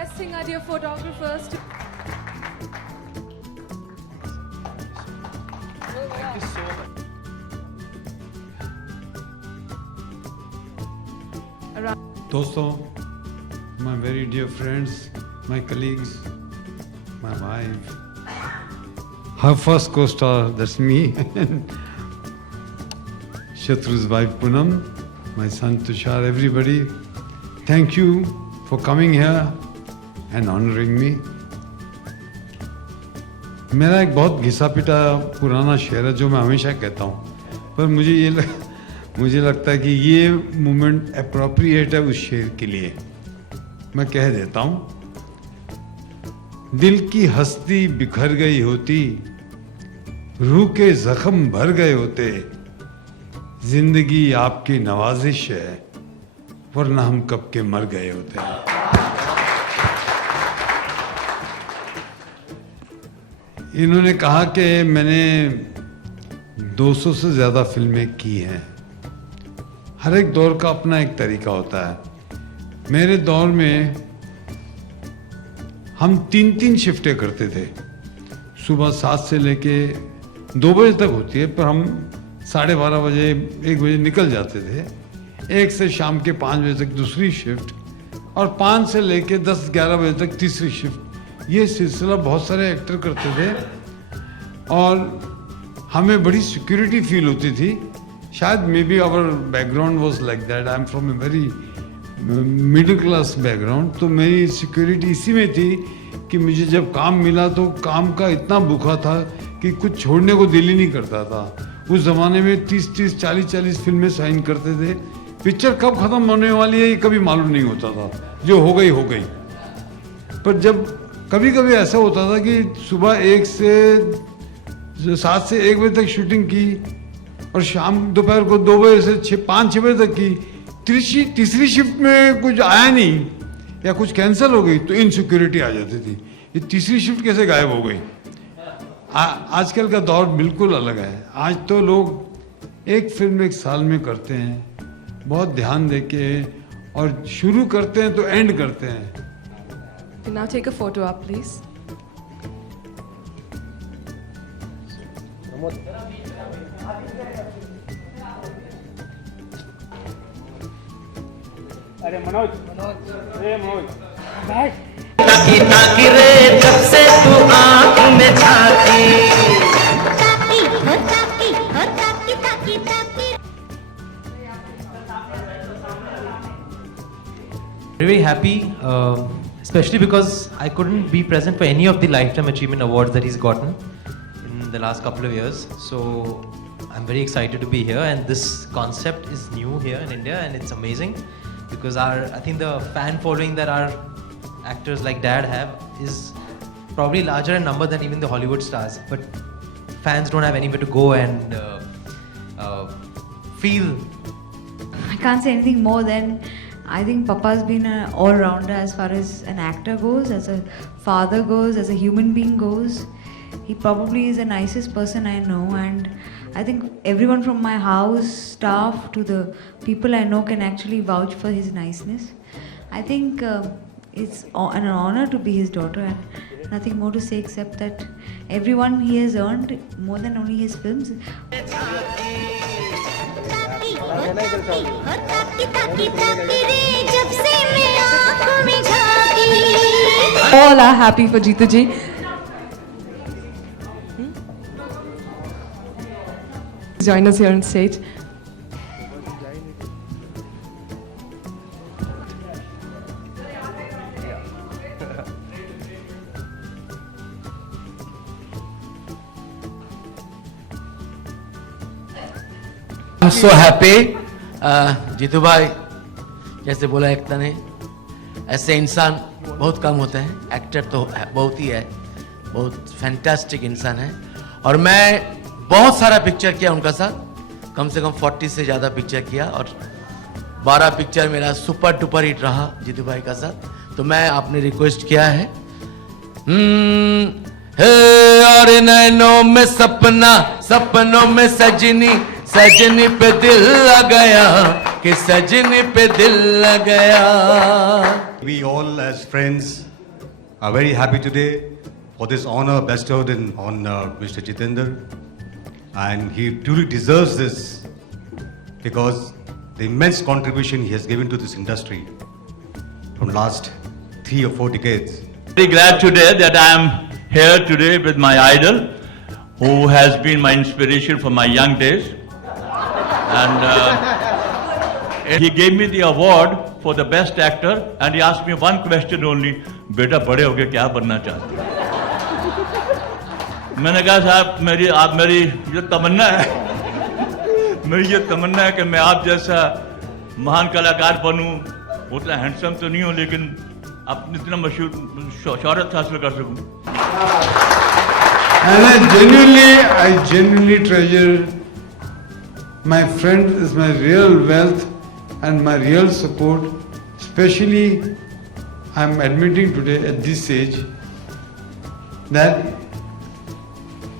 requesting our dear photographers to... Thank you so much. दोस्तों, my very dear friends, my colleagues, my wife, her first co-star, that's me, Shatru's wife Poonam, my son Tushar, everybody, thank you for coming here and honoring me. मेरा एक बहुत घिसा पिटा पुराना शेर है जो मैं हमेशा कहता हूँ, पर मुझे लगता है कि ये मोमेंट एप्रोप्रिएट है उस शेर के लिए। मैं कह देता हूँ, दिल की हस्ती बिखर गई होती, रूह के जख्म भर गए होते, जिंदगी आपकी नवाजिश है, वरना हम कब के मर गए होते। इन्होंने कहा कि मैंने 200 से ज़्यादा फिल्में की हैं। हर एक दौर का अपना एक तरीका होता है। मेरे दौर में हम 3-3 शिफ्टें करते थे। सुबह 7 से लेके 2 बजे तक होती है, पर हम 12:30 बजे 1 बजे निकल जाते थे। 1 से शाम के 5 बजे तक दूसरी शिफ्ट और 5 से लेके 10-11 बजे तक तीसरी शिफ्ट। ये सिलसिला बहुत सारे एक्टर करते थे और हमें बड़ी सिक्योरिटी फील होती थी। शायद maybe our background was like that. I am from a very middle class background, तो मेरी सिक्योरिटी इसी में थी कि मुझे जब काम मिला तो काम का इतना भूखा था कि कुछ छोड़ने को दिल ही नहीं करता था। उस ज़माने में 30-30, 40-40 फिल्में साइन करते थे। पिक्चर कब ख़त्म होने वाली है ये कभी मालूम नहीं होता था, जो हो गई। पर जब कभी कभी ऐसा होता था कि सुबह 7 से 1 बजे तक शूटिंग की और शाम दोपहर को 2 बजे से 5-6 बजे तक की, तीसरी शिफ्ट में कुछ आया नहीं या कुछ कैंसिल हो गई तो इनसिक्योरिटी आ जाती थी। ये तीसरी शिफ्ट कैसे गायब हो गई। आजकल का दौर बिल्कुल अलग है। आज तो लोग एक फिल्म 1 साल में करते हैं, बहुत ध्यान देके, और शुरू करते हैं तो एंड करते हैं। Now take a photo up, please. अरे मनोज, ताकी रे जब से तू आँख में झांकी, Very happy, especially because I couldn't be present for any of the Lifetime Achievement Awards that he's gotten in the last couple of years. So I'm very excited to be here, and this concept is new here in India, and it's amazing because I think the fan following that our actors like Dad have is probably larger in number than even the Hollywood stars. But fans don't have anywhere to go and feel. I can't say anything more than I think Papa's been an all-rounder as far as an actor goes, as a father goes, as a human being goes. He probably is the nicest person I know, and I think everyone from my house, staff, to the people I know can actually vouch for his niceness. I think it's an honor to be his daughter, and nothing more to say except that everyone he has earned more than only his films. All are happy for Jeetu ji. Join us here on stage. I'm so happy. Jitu भाई जैसे बोला एकता ने, ऐसे इंसान बहुत कम होते हैं। Actor तो बहुत ही है, बहुत फैंटास्टिक इंसान है। और मैं बहुत सारा पिक्चर किया उनका साथ, कम से कम 40 से ज़्यादा पिक्चर किया, और 12 पिक्चर मेरा सुपर डुपर हिट रहा जीतू भाई का साथ। तो मैं आपने रिक्वेस्ट किया है, और नैनों में सपना, सपनों में सजनी, सजनी पे दिल लग गया, कि सजनी पे दिल लग गया। We all as friends are very happy today for this honor bestowed on Mr. Jitendra, and he truly deserves this because the immense contribution he has given to this industry from last 3 or 4 decades. Very glad today that I am here today with my idol, who has been my inspiration from my young days, and he gave me the award for the best actor, and he asked me one question only, बेटा बड़े होके क्या बनना चाहते हो? मैंने कहा साहब मेरी ये तमन्ना है, मेरी ये तमन्ना है कि मैं आप जैसा महान कलाकार बनूं, उतना हैंडसम तो नहीं हूं लेकिन अपनी इतना मशहूर शोहरत हासिल कर सकूं. And I genuinely treasure my friend is my real wealth and my real support. Especially, I am admitting today at this age that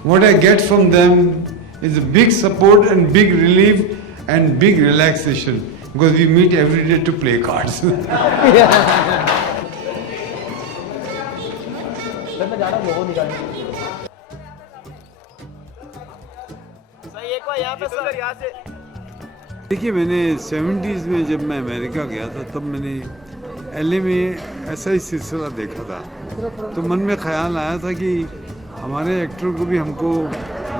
what I get from them is a big support and big relief and big relaxation because we meet every day to play cards. देखिए, मैंने 70s में जब मैं America गया था तब मैंने LA में ऐसा ही सिलसिला देखा था, तो मन में ख्याल आया था कि हमारे एक्टर को भी हमको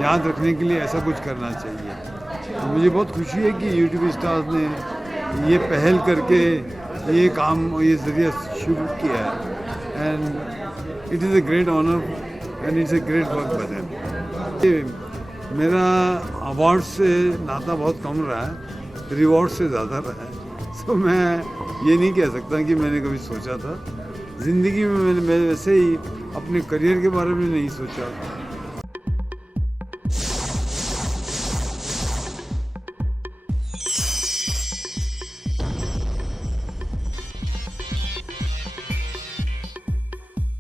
याद रखने के लिए ऐसा कुछ करना चाहिए. तो मुझे बहुत खुशी है कि यूट्यूब स्टार्स ने ये पहल करके ये काम ये ज़रिया शुरू किया है and it is a great honour and it's a great work by them. मेरा अवार्ड से नाता बहुत कम रहा है, रिवॉर्ड से ज़्यादा रहा है. सो मैं ये नहीं कह सकता कि मैंने कभी सोचा था ज़िंदगी में. मैंने वैसे ही अपने करियर के बारे में नहीं सोचा.